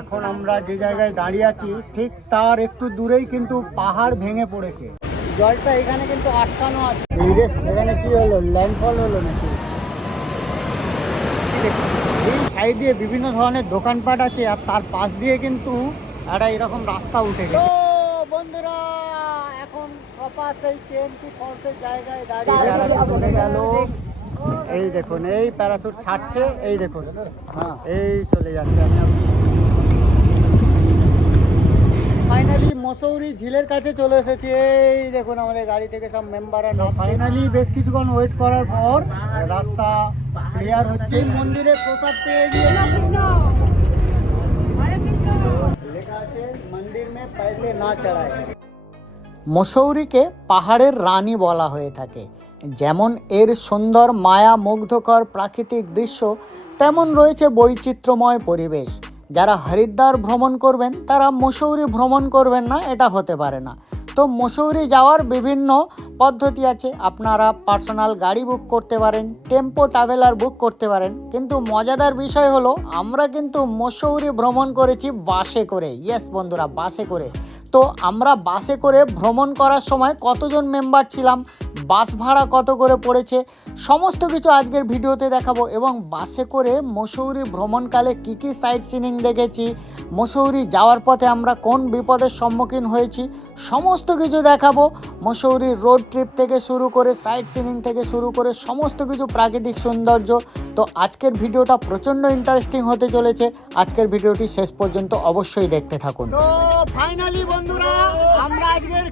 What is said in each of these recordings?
এখন আমরা যে জায়গায় দাঁড়িয়ে আছি ঠিক তার একটু দূরেই কিন্তু পাহাড় ভেঙে পড়েছে। জলটা এখানে কিন্তু আটকানো আছে। এখানে কি হলো? ল্যান্ডফল হলো নাকি? এই সাইড দিয়ে বিভিন্ন ধরনের দোকানপাট আছে আর তার পাশ দিয়ে কিন্তু একটা এরকম রাস্তা উঠে গেছে। বন্ধুরা এখন কপা সেই টিএমসি ফলসের জায়গায় দাঁড়িয়ে গেল। এই দেখুন এই প্যারাসুট ছাড়ছে এই দেখুন। হ্যাঁ। এই চলে যাচ্ছে। আমি ফাইনালি মসৌরি ঝিলের কাছে চলে এসেছি। এই দেখুন আমাদের গাড়ি থেকে সব মেম্বাররা না ফাইনালি বেশ কিছুক্ষণ ওয়েট করার পর রাস্তা ক্লিয়ার হচ্ছে। মন্দিরে প্রসাদ পেয়ে গিয়ে লেখা আছে মন্দির মে পয়সে না চড়ায়। মসৌরিকে পাহাড়ের রানী বলা হয়ে থাকে। যেমন এর সুন্দর মায়া মুগ্ধকর প্রাকৃতিক দৃশ্য তেমন রয়েছে বৈচিত্র্যময় পরিবেশ। যারা হরিদ্বার ভ্রমণ করবেন, তারা মসৌরি ভ্রমণ করবেন না, এটা হতে পারে না। তো মসৌরি যাওয়ার বিভিন্ন পদ্ধতি আছে। আপনারা পার্সোনাল গাড়ি বুক করতে পারেন, টেম্পো ট্রাভেলার বুক করতে পারেন। কিন্তু মজাদার বিষয় হলো, আমরা কিন্তু মসৌরি ভ্রমণ করেছি বাসে করে। ইয়েস বন্ধুরা, বাসে করে। তো আমরা বাসে করে ভ্রমণ করার সময় কতজন মেম্বার ছিলাম? বাস ভাড়া কত করে পড়েছে, সমস্ত কিছু আজকের ভিডিওতে দেখাবো এবং বাসে করে মসৌরি ভ্রমণকালে কী কী সাইট সিনিং দেখেছি, মসৌরি যাওয়ার পথে আমরা কোন বিপদের সম্মুখীন হয়েছি, সমস্ত কিছু দেখাবো। মসৌরির রোড ট্রিপ থেকে শুরু করে সাইট সিনিং থেকে শুরু করে সমস্ত কিছু প্রাকৃতিক সৌন্দর্য। তো আজকের ভিডিওটা প্রচণ্ড ইন্টারেস্টিং হতে চলেছে। আজকের ভিডিওটি শেষ পর্যন্ত অবশ্যই দেখতে থাকুন। ফাইনালি বন্ধুরা, আমরা আজকের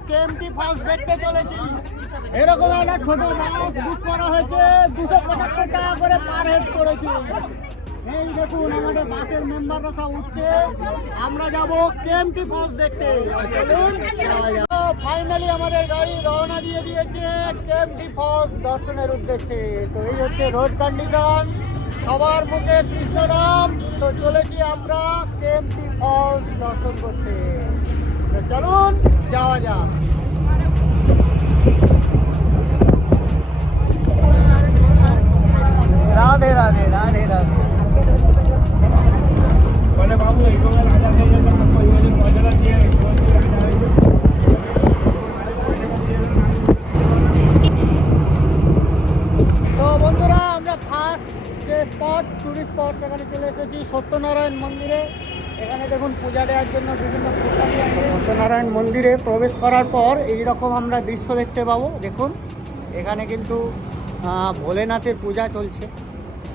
ফার্স্ট দেখতে চলেছি। একটা ছোট বাস বুক করা হয়েছে। দুশো পঁচাত্তর টাকা করে পার হেড করেছি। এই দেখুন, আমাদের বাসের মেম্বাররা সব উঠছে। আমরা যাব কেএমটি ফলস দেখতে। চলুন ফাইনালি আমাদের গাড়ি রওনা দিয়ে দিয়েছে কেএমটি ফলস দর্শনের উদ্দেশ্যে। তো এই হচ্ছে রোড কন্ডিশন সবার মুখে কৃষ্ণরাম। তো চলেছি আমরা কেএমটি ফলস দর্শন করতে। তো চলুন, যাওয়া যাক। রাধে রাধে রাধে রাধে। মানে বাবু এই সময় রাজা হয়ে যাবে না ওই মজাটা দিয়ে বন্ধুরা আমরা ফার্স্ট যে স্পট টুরিস্ট স্পট সেখানে চলে এসেছি সত্যনারায়ণ মন্দিরে। এখানে দেখুন পূজা দেওয়ার জন্য বিভিন্ন সত্যনারায়ণ মন্দিরে প্রবেশ করার পর এই রকম আমরা দৃশ্য দেখতে পাবো। দেখুন এখানে কিন্তু ভোলেনাথের পূজা চলছে।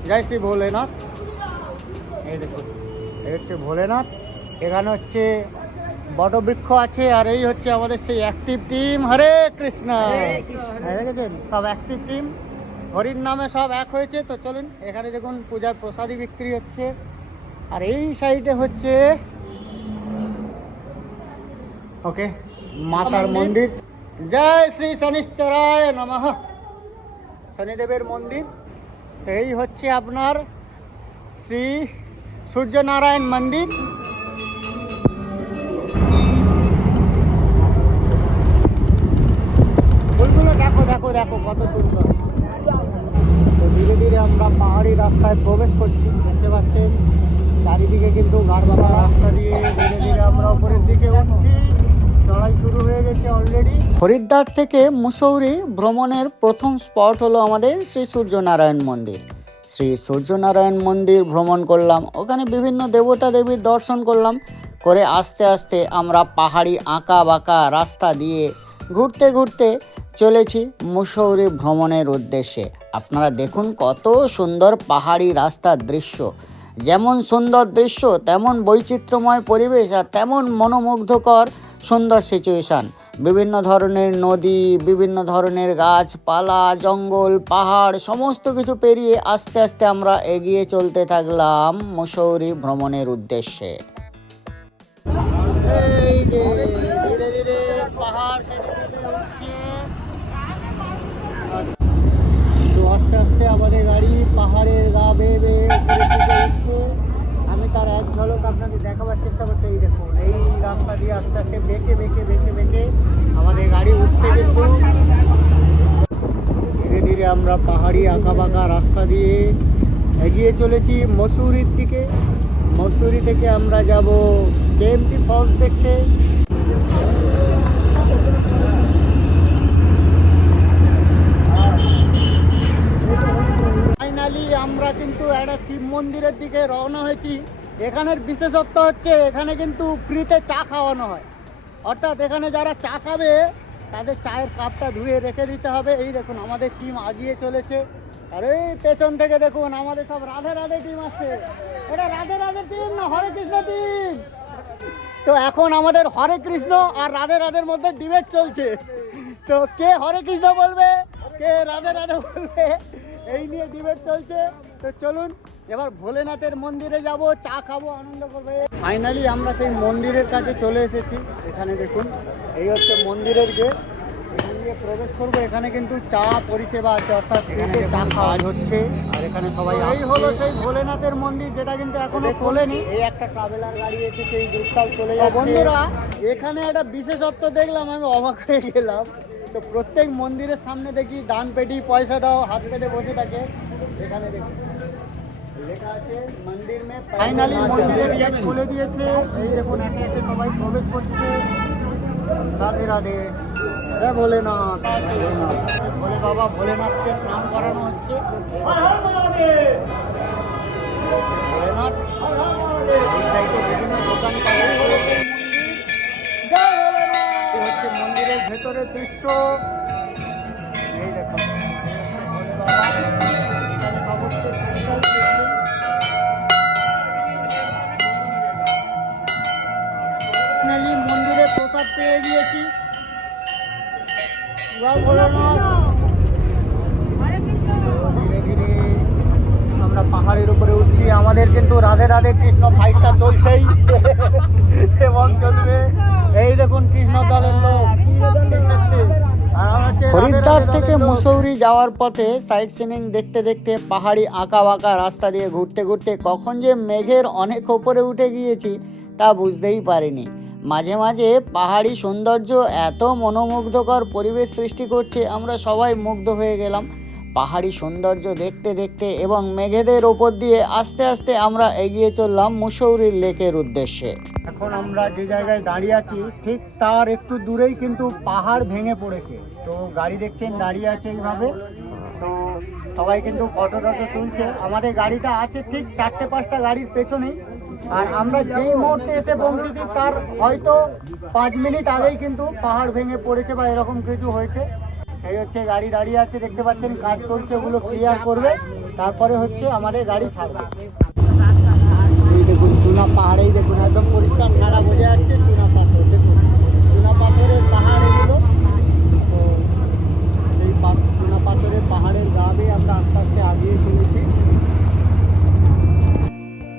জয় শ্রী ভোলেনাথ। এই দেখুন এই হচ্ছে ভোলেনাথ। এখানে হচ্ছে বটবৃক্ষ আছে আর এই হচ্ছে আমাদের সেই অ্যাক্টিভ টিম হরে কৃষ্ণ। হ্যাঁ, দেখেছেন? সব অ্যাক্টিভ টিম হরির নামে সব এক হয়েছে তো চলুন এখানে দেখুন পূজার প্রসাদী বিক্রি হচ্ছে। আর এই সাইডে হচ্ছে ওকে মাতার মন্দির। জয় শ্রী শনিশ্চরায় নমঃ। শনিদেবের মন্দির। এই হচ্ছে আপনার শ্রী সূর্যনারায়ণ মন্দির। ফুলগুলো দেখো দেখো দেখো, কত সুন্দর। তো ধীরে ধীরে আমরা পাহাড়ি রাস্তায় প্রবেশ করছি, দেখতে পাচ্ছেন। চারিদিকে কিন্তু গাড় বাঁধা রাস্তা দিয়ে ধীরে ধীরে আমরা উপরের দিকে উঠছি। শুরু হয়ে গেছে অলরেডি হরিদ্বার থেকে মুসৌরি ভ্রমণের প্রথম স্পট হলো আমাদের শ্রী সূর্যনারায়ণ মন্দির। শ্রী সূর্যনারায়ণ মন্দির ভ্রমণ করলাম, ওখানে বিভিন্ন দেবতা দেবীর দর্শন করলাম, করে আস্তে আস্তে আমরা পাহাড়ি আঁকা বাঁকা রাস্তা দিয়ে ঘুরতে ঘুরতে চলেছি মুসৌরি ভ্রমণের উদ্দেশ্যে। আপনারা দেখুন কত সুন্দর পাহাড়ি রাস্তার দৃশ্য। যেমন সুন্দর দৃশ্য, তেমন বৈচিত্র্যময় পরিবেশ আর তেমন মনোমুগ্ধকর সুন্দর সিচুয়েশান বিভিন্ন ধরনের নদী, বিভিন্ন ধরনের গাছপালা, জঙ্গল, পাহাড়, সমস্ত কিছু পেরিয়ে আস্তে আস্তে আমরা এগিয়ে চলতে থাকলাম মুসৌরি ভ্রমণের উদ্দেশ্যে। আস্তে আস্তে আমাদের গাড়ি পাহাড়ের গা বেয়ে বেয়ে উঠছে তার এক ঝলক আপনাদের দেখাবার চেষ্টা করতে এই দেখুন, এই রাস্তা দিয়ে আস্তে আস্তে বেঁকে বেঁকে বেঁকে বেঁকে আমাদের গাড়ি উঠছে কিন্তু। ধীরে ধীরে আমরা পাহাড়ি আঁকা বাঁকা রাস্তা দিয়ে এগিয়ে চলেছি মসুরির দিকে। মসুরি থেকে আমরা যাব কেএমটি ফলস দেখতে। ফাইনালি আমরা কিন্তু একটা শিব মন্দিরের দিকে রওনা হয়েছি। এখানের বিশেষত্ব হচ্ছে এখানে কিন্তু ফ্রিতে চা খাওয়ানো হয়। অর্থাৎ এখানে যারা চা খাবে, তাদের চায়ের কাপটা ধুয়ে রেখে দিতে হবে। এই দেখুন, আমাদের টিম আগিয়ে চলেছে। আর এই পেছন থেকে দেখুন, আমাদের সব রাধে রাধে টিম আসছে। এটা রাধে রাধে টিম না হরে কৃষ্ণ টিম? তো এখন আমাদের হরে কৃষ্ণ আর রাধে রাধের মধ্যে ডিবেট চলছে। তো কে হরে কৃষ্ণ বলবে? কে রাধে রাধে বলবে? এই নিয়ে ডিবেট চলছে। তো চলুন এবার ভোলেনাথের মন্দিরে যাব চা খাব আনন্দ করবে। ফাইনালি আমরা সেই মন্দিরের কাছে চলে এসেছি এখানে দেখুন। এই হচ্ছে মন্দিরের গেট। এখান দিয়ে প্রবেশ করব এখানে কিন্তু চা পরিষেবা আছে অর্থাৎ এখানে চা কাজ হচ্ছে। আর এখানে সবাই এই হলো সেই ভোলেনাথের মন্দির যেটা কিন্তু এখনও খোলেনি। এই একটা ট্রাভেলার গাড়ি এসেছে এই দিকটাও চলে যাচ্ছে। বন্ধুরা এখানে একটা বিশেষত্ব দেখলাম আমি অবাক হয়ে গেলাম। তো প্রত্যেক মন্দিরের সামনে দেখি দান পেটি পয়সা দাও হাত পেতে বসে থাকে। এখানে দেখি ফাইনালি মন্দিরের গেট খুলে দিয়েছে এই দেখুন একে একে সবাই প্রবেশ করছে। রাধে রাধে। রে ভোলেনাথ। ভোলে বাবা ভোলেনাথকে স্নান করানো হচ্ছে। ভোলেনাথ বিভিন্ন দোকান হচ্ছে মন্দিরের ভেতরের দৃশ্য। এই দেখুন ভোলে বাবা পেয়ে গিয়েছি। জয় ভোলেনাথ। ধীরে ধীরে আমরা পাহাড়ের উপরে উঠছি। আমাদের কিন্তু রাধে রাধে কৃষ্ণ ফাইটটা চলছেই। এবং চলবে। এই দেখুন কৃষ্ণ দলের লোক। হরিদ্বার থেকে মুসৌরি যাওয়ার পথে সাইট সিনিং দেখতে দেখতে পাহাড়ি আঁকা বাঁকা রাস্তা দিয়ে ঘুরতে ঘুরতে কখন যে মেঘের অনেক ওপরে উঠে গিয়েছি তা বুঝতেই পারিনি। মাঝে মাঝে পাহাড়ি সৌন্দর্য এত মনোমুগ্ধকর পরিবেশ সৃষ্টি করছে, আমরা সবাই মুগ্ধ হয়ে গেলাম। পাহাড়ি সৌন্দর্য দেখতে দেখতে এবং মেঘেদের ওপর দিয়ে আস্তে আস্তে আমরা এগিয়ে চললাম মুসৌরি লেকের উদ্দেশ্যে। এখন আমরা যে জায়গায় দাঁড়িয়ে আছি, ঠিক তার একটু দূরেই কিন্তু পাহাড় ভেঙে পড়েছে। তো গাড়ি দেখছেন, দাঁড়িয়ে আছে এইভাবে। তো সবাই কিন্তু ফটো টটো তুলছে। আমাদের গাড়িটা আছে ঠিক চারটে পাঁচটা গাড়ির পেছনেই। আর আমরা যেই মুহূর্তে এসে পৌঁছেছি, তার হয়তো পাঁচ মিনিট আগেই কিন্তু পাহাড় ভেঙে পড়েছে বা এরকম কিছু হয়েছে। এই হচ্ছে গাড়ি দাঁড়িয়ে আছে, দেখতে পাচ্ছেন কাজ চলছে, ওগুলো ক্লিয়ার করবে। তারপরে হচ্ছে আমাদের গাড়ি ছাড়বে। দেখুন, চুনা পাহাড়েই দেখুন, একদম পরিষ্কার সারা বোঝা যাচ্ছে, চুনা পাথর। দেখুন, চুনা পাথরের পাহাড় এগুলো তো সেই চুনা পাথরের পাহাড়ের গা আমরা আস্তে আস্তে আগিয়ে চলেছি।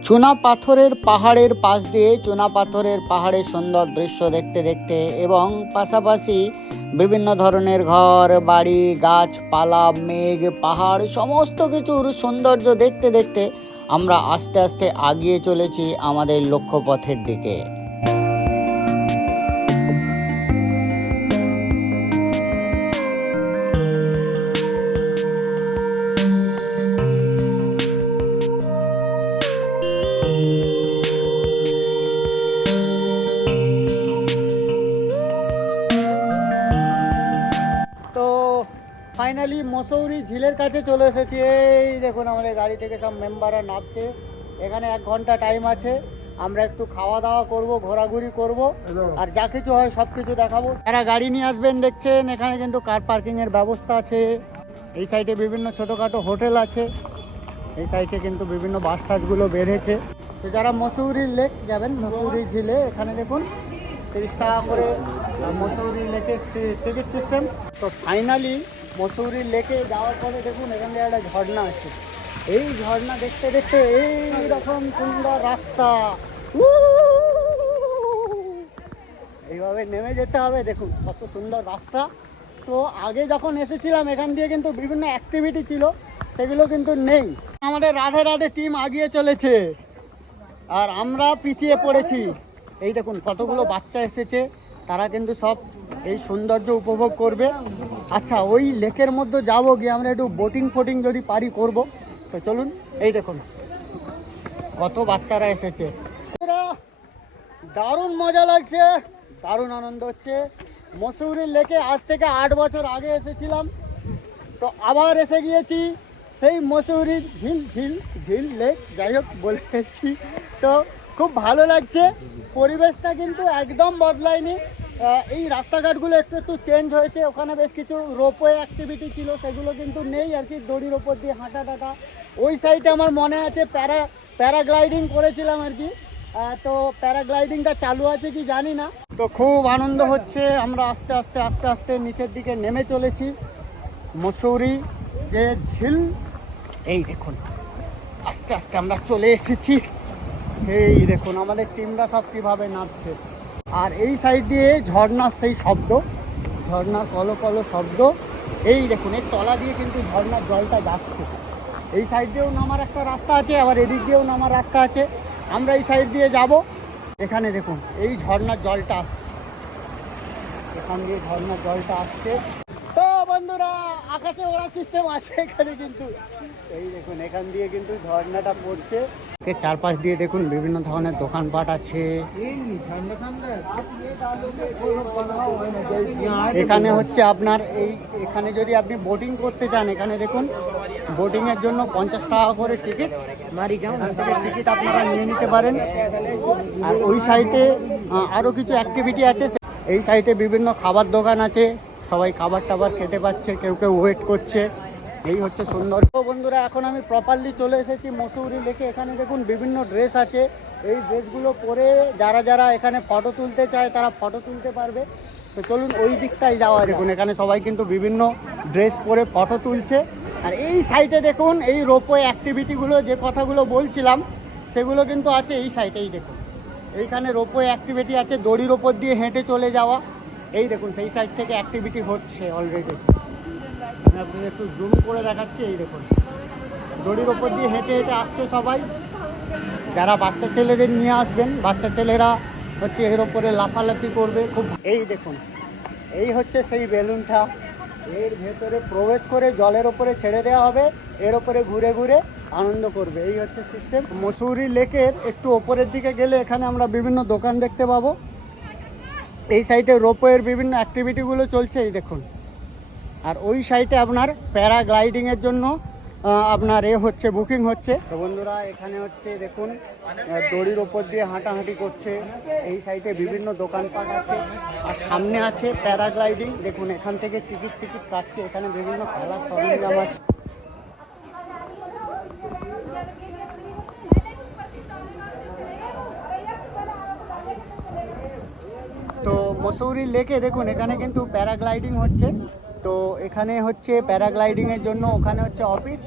চুনা পাথরের পাহাড়ের পাশ দিয়ে চুনা পাথরের পাহাড়ের সুন্দর দৃশ্য দেখতে দেখতে এবং পাশাপাশি বিভিন্ন ধরনের ঘর, বাড়ি, গাছপালা, মেঘ, পাহাড়, সমস্ত কিছুর সৌন্দর্য দেখতে দেখতে আমরা আস্তে আস্তে আগিয়ে চলেছি আমাদের লক্ষ্যপথের দিকে। ঝিলের কাছে চলে এসেছি। এই দেখুন আমাদের গাড়ি থেকে সব মেম্বাররা নামছে। এখানে এক ঘণ্টা টাইম আছে। আমরা একটু খাওয়া দাওয়া করব ঘোরাঘুরি করব। আর যা কিছু হয় সব কিছু দেখাবো। যারা গাড়ি নিয়ে আসবেন দেখছেন এখানে কিন্তু কার পার্কিংয়ের ব্যবস্থা আছে। এই সাইডে বিভিন্ন ছোটোখাটো হোটেল আছে। এই সাইডে কিন্তু বিভিন্ন বাস টাসগুলো বেঁধেছে। তো যারা মসৌরি লেক যাবেন মসৌরি ঝিলে এখানে দেখুন তিরিশ টাকা করে মসৌরি লেকের টিকিট সিস্টেম তো ফাইনালি মসৌরি লেকে যাওয়ার পরে দেখুন, এখানে একটা ঝর্ণা আছে। এই ঝর্ণা দেখতে দেখতে এই রকম সুন্দর রাস্তা। এইভাবে নেমে যেতে হবে, দেখুন, কত সুন্দর রাস্তা। তো আগে যখন এসেছিলাম, এখান দিয়ে কিন্তু বিভিন্ন অ্যাক্টিভিটি ছিল, সেগুলো কিন্তু নেই। আমাদের রাধে রাধে টিম আগিয়ে চলেছে। আর আমরা পিছিয়ে পড়েছি। এই দেখুন, কতগুলো বাচ্চা এসেছে। তারা কিন্তু সব এই সৌন্দর্য উপভোগ করবে। আচ্ছা ওই লেকের মধ্যে যাব গিয়ে আমরা একটু বোটিং ফোটিং যদি পারি করব। তো চলুন, এই দেখুন, কত বাচ্চারা এসেছে। দারুণ মজা লাগছে, দারুণ আনন্দ হচ্ছে। মসুরি লেকে আজ থেকে আট বছর আগে এসেছিলাম। তো আবার এসে গিয়েছি, সেই মসুরির ঝিল ঝিল ঝিল লেক, যাই হোক বলেছি তো খুব ভালো লাগছে। পরিবেশটা কিন্তু একদম বদলায়নি। এই রাস্তাঘাটগুলো একটু একটু চেঞ্জ হয়েছে। ওখানে বেশ কিছু রোপওয়ে অ্যাক্টিভিটি ছিল, সেগুলো কিন্তু নেই আর কি, দড়ির ওপর দিয়ে হাঁটা টাটা। ওই সাইডে আমার মনে আছে, প্যারা, প্যারাগ্লাইডিং করেছিলাম আর কি। তো প্যারাগ্লাইডিংটা চালু আছে কি জানি না। তো খুব আনন্দ হচ্ছে, আমরা আস্তে আস্তে আস্তে আস্তে নিচের দিকে নেমে চলেছি। মসৌরি যে ঝিল, এই দেখুন, আস্তে আস্তে আমরা চলে এসেছি। এই দেখুন, আমাদের টিমরা সব কীভাবে নাচছে। আর এই সাইড দিয়ে ঝর্ণার সেই শব্দ, ঝর্ণার কলো কলো শব্দ, এই দেখুন এর তলা দিয়ে কিন্তু ঝর্ণার জলটা যাচ্ছে। এই সাইড দিয়েও নামার একটা রাস্তা আছে, আবার এদিক দিয়েও নামার রাস্তা আছে। আমরা এই সাইড দিয়ে যাব। এখানে দেখুন, এই ঝর্ণার জলটা আসছে। এখান দিয়ে ঝর্ণার জলটা আসছে। তো বন্ধুরা, আকাশে ওড়া সিস্টেম আছে এখানে কিন্তু। এই দেখুন, এখান দিয়ে কিন্তু ঝর্ণাটা পড়ছে। চারপাশ দিয়ে দেখুন বিভিন্ন ধরনের দোকানপাট আছে। এখানে হচ্ছে আপনার এই, এখানে যদি আপনি বোটিং করতে চান এখানে দেখুন বোটিং এর জন্য পঞ্চাশ টাকা করে টিকিট টিকিট আপনারা নিয়ে নিতে পারেন। আর ওই সাইডে আরও কিছু অ্যাক্টিভিটি আছে। এই সাইডে বিভিন্ন খাবার দোকান আছে। সবাই খাবার টাবার খেতে পাচ্ছে, কেউ কেউ ওয়েট করছে। এই হচ্ছে সুন্দর। তো বন্ধুরা, এখন আমি প্রপারলি চলে এসেছি মসুরি লেকে। এখানে দেখুন বিভিন্ন ড্রেস আছে। এই ড্রেসগুলো পরে যারা যারা এখানে ফটো তুলতে চায়, তারা ফটো তুলতে পারবে। তো চলুন ওই দিকটাই যাওয়া দেখুন, এখানে সবাই কিন্তু বিভিন্ন ড্রেস পরে ফটো তুলছে। আর এই সাইডে দেখুন, এই রোপওয়ে অ্যাক্টিভিটিগুলো যে কথাগুলো বলছিলাম, সেগুলো কিন্তু আছে এই সাইডেই দেখুন। এইখানে রোপওয়ে অ্যাক্টিভিটি আছে, দড়ির ওপর দিয়ে হেঁটে চলে যাওয়া। এই দেখুন, সেই সাইড থেকে অ্যাক্টিভিটি হচ্ছে অলরেডি আমি আপনাদের একটু জুম করে দেখাচ্ছি এই দেখুন। দড়ির ওপর দিয়ে হেঁটে হেঁটে আসছে সবাই। যারা বাচ্চা ছেলেদের নিয়ে আসবেন, বাচ্চা ছেলেরা হচ্ছে এর ওপরে লাফালাফি করবে, খুব এই দেখুন, এই হচ্ছে সেই বেলুনটা। এর ভেতরে প্রবেশ করে জলের ওপরে ছেড়ে দেওয়া হবে, এর ওপরে ঘুরে ঘুরে আনন্দ করবে। এই হচ্ছে সিস্টেম মসুরি লেকের একটু ওপরের দিকে গেলে এখানে আমরা বিভিন্ন দোকান দেখতে পাবো। এই সাইডে রোপওয়ের বিভিন্ন অ্যাক্টিভিটিগুলো চলছে, এই দেখুন। আর ওই সাইডে আপনার প্যারাগ্লাইডিংয়ের জন্য আপনার এ হচ্ছে, বুকিং হচ্ছে। তো বন্ধুরা, এখানে হচ্ছে, দেখুন দড়ির ওপর দিয়ে হাঁটাহাঁটি করছে। এই সাইডে বিভিন্ন দোকানপাট আছে। আর সামনে আছে প্যারাগ্লাইডিং। দেখুন, এখান থেকে টিকিট টিকিট কাটছে। এখানে বিভিন্ন খেলার সরঞ্জাম আছে। তো মসৌরি লেকে, দেখুন, এখানে কিন্তু প্যারাগ্লাইডিং হচ্ছে। তো এখানে হচ্ছে প্যারাগ্লাইডিংয়ের জন্য ওখানে হচ্ছে অফিস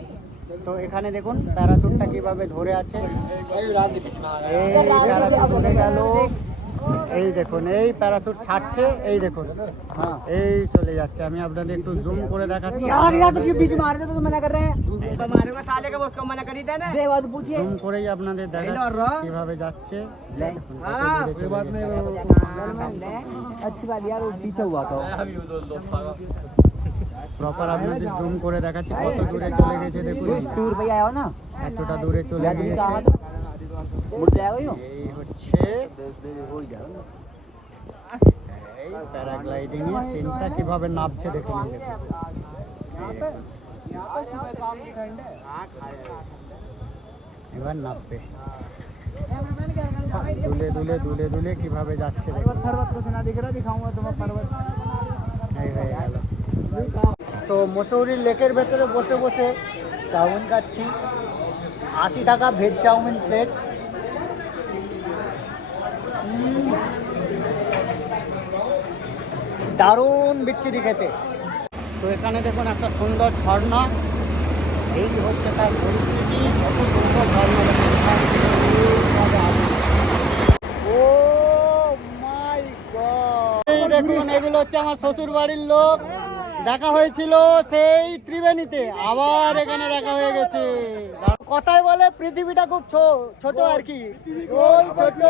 তো এখানে দেখুন প্যারাশুটটা কিভাবে ধরে আছে এই প্যারাশুট উঠে গেল এই দেখুন এই প্যারাশুট ছাড়ছে এই দেখুন এই চলে যাচ্ছে আমি আপনাদের একটু জুম করে দেখাচ্ছি জুম করেই আপনাদের দেখাচ্ছি কিভাবে যাচ্ছে দেখুন কত দূরে চলে গেছে। अच्छी बात यार वो पीछे हुआ था প্রপার আপনাদের জুম করে দেখাচ্ছি কত দূরে চলে গেছে দেখুন। দূর ভাই আয়ো না? এতটা দূরে চলে গিয়েছে। এই হচ্ছে এই প্যারাগ্লাইডিং এর সিনটা কীভাবে নামছে দেখুন। এবার নামবে দুলে দুলে দুলে দুলে কীভাবে যাচ্ছে দেখুন। তোমার তো মসৌরি লেকের ভেতরে বসে বসে চাউমিন খাচ্ছি। আশি টাকা ভেজ চাউমিন প্লেট দারুণ বিচ্ছিরি খেতে। তো এখানে দেখুন একটা সুন্দর ঝর্ণা। এই হচ্ছে তার পরিস্থিতি। কত সুন্দর ঝর্ণা। ও মাই দেখুন, এগুলো হচ্ছে আমার শ্বশুর বাড়ির লোক। দেখা হয়েছিল সেই ত্রিবেণীতে। আবার এখানে দেখা হয়ে গেছে। কথায় বলে পৃথিবীটা খুব ছোট আর কি। ওই ছোট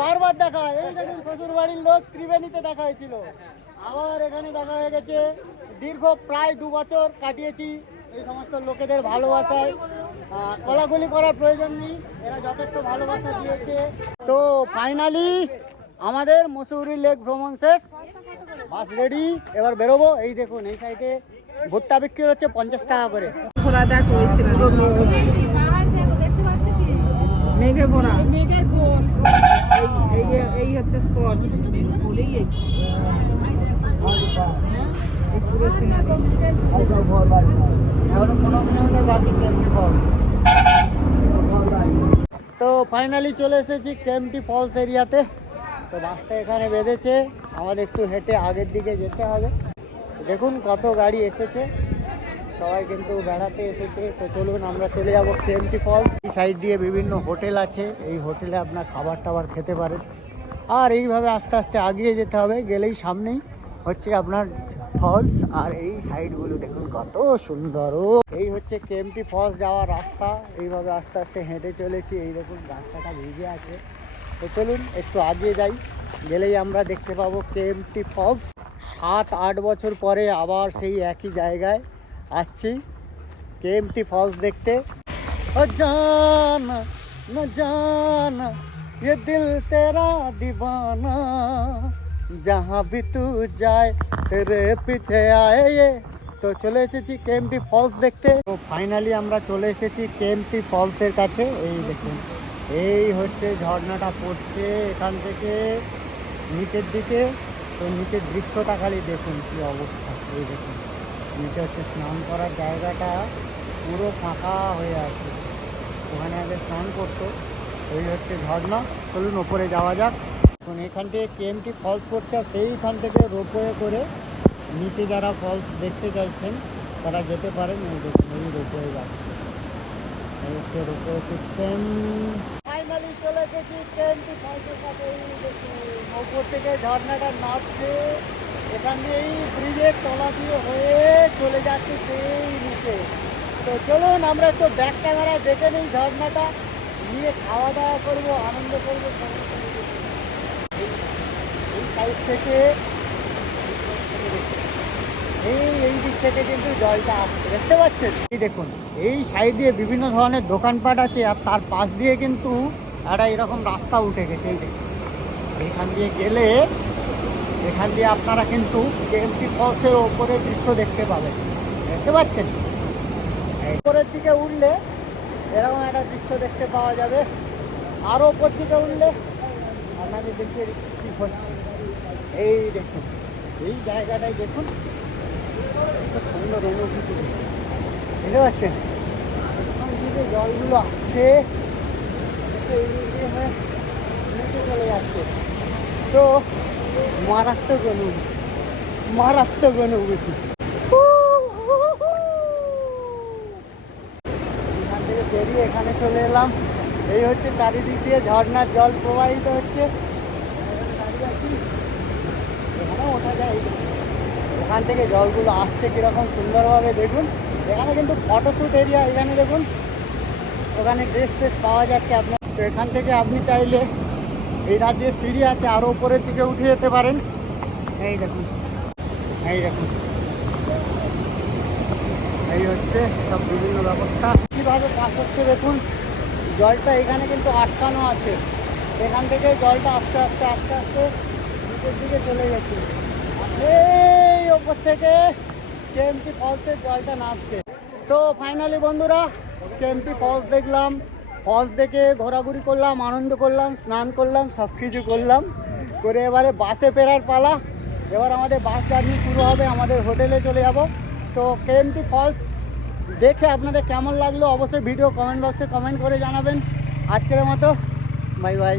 বারবার দেখা এই দেখুন শ্বশুর বাড়ির লোক ত্রিবেণীতে দেখা হয়েছিল। আবার এখানে দেখা হয়ে গেছে। দীর্ঘ প্রায় দু বছর কাটিয়েছি এই সমস্ত লোকেদের ভালোবাসায়। আহ, কলাকলি করার প্রয়োজন নেই। এরা যথেষ্ট ভালোবাসা দিয়েছে। তো ফাইনালি আমাদের মসুরি লেক ভ্রমণ শেষ। বাস রেডি এবার বেরোবো। এই দেখুন এই সাইডে ভুট্টা বিক্রি হচ্ছে পঞ্চাশ টাকা করে। মেঘে ভরা। এই এই- এই হচ্ছে স্পট পুরো সিনারি তো ফাইনালি চলে এসেছি কেএমটি ফলস এরিয়াতে তো বাসটা এখানে বেঁধেছে। আমাদের একটু হেঁটে আগের দিকে যেতে হবে। দেখুন কত গাড়ি এসেছে। সবাই কিন্তু বেড়াতে এসেছে। তো চলুন আমরা চলে যাব কেএমটি ফলস এই সাইড দিয়ে বিভিন্ন হোটেল আছে। এই হোটেলে আপনার খাবার টাবার খেতে পারেন। আর এইভাবে আস্তে আস্তে আগিয়ে যেতে হবে। গেলেই সামনেই হচ্ছে আপনার ফলস আর এই সাইডগুলো দেখুন কত সুন্দর। ও, এই হচ্ছে কেএমটি ফলস যাওয়ার রাস্তা। এইভাবে আস্তে আস্তে হেঁটে চলেছি। এই দেখুন রাস্তাটা ভিজে আছে। তো চলুন একটু আগিয়ে যাই গেলেই আমরা দেখতে পাবো কেএমটি ফলস সাত আট বছর পরে আবার সেই একই জায়গায় আসছি কেএমটি ফলস দেখতে ও জানা ন জানা ये दिल तेरा दीवाना जहाँ भी तू जाए तेरे পিছে আয়ে ये তো চলে এসেছি কেএমটি ফলস দেখতে তো ফাইনালি আমরা চলে এসেছি কেএমটি ফলসের কাছে এই দেখুন এই হচ্ছে ঝর্ণাটা পড়ছে এখান থেকে নিচের দিকে। তো নিচের দৃশ্যটা খালি দেখুন কি অবস্থা। এই দেখুন, নিচে হচ্ছে স্নান করার জায়গাটা পুরো ফাঁকা হয়ে আছে। ওখানে আগে স্নান করতো, ওই হচ্ছে ঝর্ণা। চলুন ওপরে যাওয়া যাক। এখন এখান থেকে কেএমটি ফলস পড়ছে আর সেইখান থেকে রোপওয়ে করে নিচে যারা ফলস দেখতে চাইছেন, তারা যেতে পারেন। এই দেখুন, এই রোপওয়ে যাচ্ছে। এই হচ্ছে রোপওয়ে সিস্টেম ওপর থেকে ঝর্ণাটা নাচছে এখান দিয়ে এই ব্রিজের তলা দিয়ে হয়ে চলে যাচ্ছে সেই নিচে তো চলুন আমরা একটু ব্যাক ক্যামেরা দেখে নিই ঝর্ণাটা নিয়ে খাওয়া দাওয়া করব আনন্দ করব এই সাইড থেকে এই এই দিক থেকে কিন্তু জলটা আসছে দেখতে পাচ্ছেন এই দেখুন, এই সাইড দিয়ে বিভিন্ন ধরনের দোকানপাট আছে আর তার পাশ দিয়ে কিন্তু একটা এরকম রাস্তা উঠে গেছে, এই দেখুন। এখান দিয়ে গেলে, এখান দিয়ে আপনারা কিন্তু কেএমটি ফলসের ওপরে দৃশ্য দেখতে পাবেন। দেখতে পাচ্ছেন? উপরের দিকে উঠলে এরকম একটা দৃশ্য দেখতে পাওয়া যাবে। আরও ওপর দিকে উঠলে আপনাদের দেখিয়ে কি হচ্ছে। এই দেখুন, এই জায়গাটায় দেখুন। সুন্দর অনুভূতি। এখান থেকে জলগুলো আসছে একটু এই দিক দিয়ে হয়ে নিচে তো মারাত্মক অনুভূতি মারাত্মক অনুভূতি এখান থেকে বেরিয়ে এখানে চলে এলাম এই হচ্ছে চারিদিক দিয়ে ঝর্ণার জল প্রবাহিত হচ্ছে এখানে ওখান থেকে জলগুলো আসছে কীরকম সুন্দরভাবে দেখুন এখানে কিন্তু ফটোশ্যুট এরিয়া এখানে দেখুন ওখানে ড্রেস ট্রেস পাওয়া যাচ্ছে আপনার তো এখান থেকে আপনি চাইলে এই রাজ্যে সিঁড়ি আছে আরও উপরের দিকে উঠে যেতে পারেন। এই দেখুন এই দেখুন। এই হচ্ছে সব বিভিন্ন ব্যবস্থা। কীভাবে পাস হচ্ছে দেখুন, জলটা এখানে কিন্তু আটকানো আছে। এখান থেকে জলটা আস্তে আস্তে আস্তে আস্তে নিচের দিকে চলে গেছে। এই ওপর থেকে কেএমটি ফলসের জলটা নামছে। তো ফাইনালি বন্ধুরা কেএমটি ফলস দেখলাম। ফলস দেখে ঘোরাঘুরি করলাম, আনন্দ করলাম, স্নান করলাম, সব কিছু করলাম। করে এবারে বাসে ফেরার পালা। এবার আমাদের বাস জার্নি শুরু হবে আমাদের হোটেলে চলে যাব। তো কেএমটি ফলস দেখে আপনাদের কেমন লাগল অবশ্যই ভিডিও কমেন্ট বক্সে কমেন্ট করে জানাবেন। আজকের মতো বাই বাই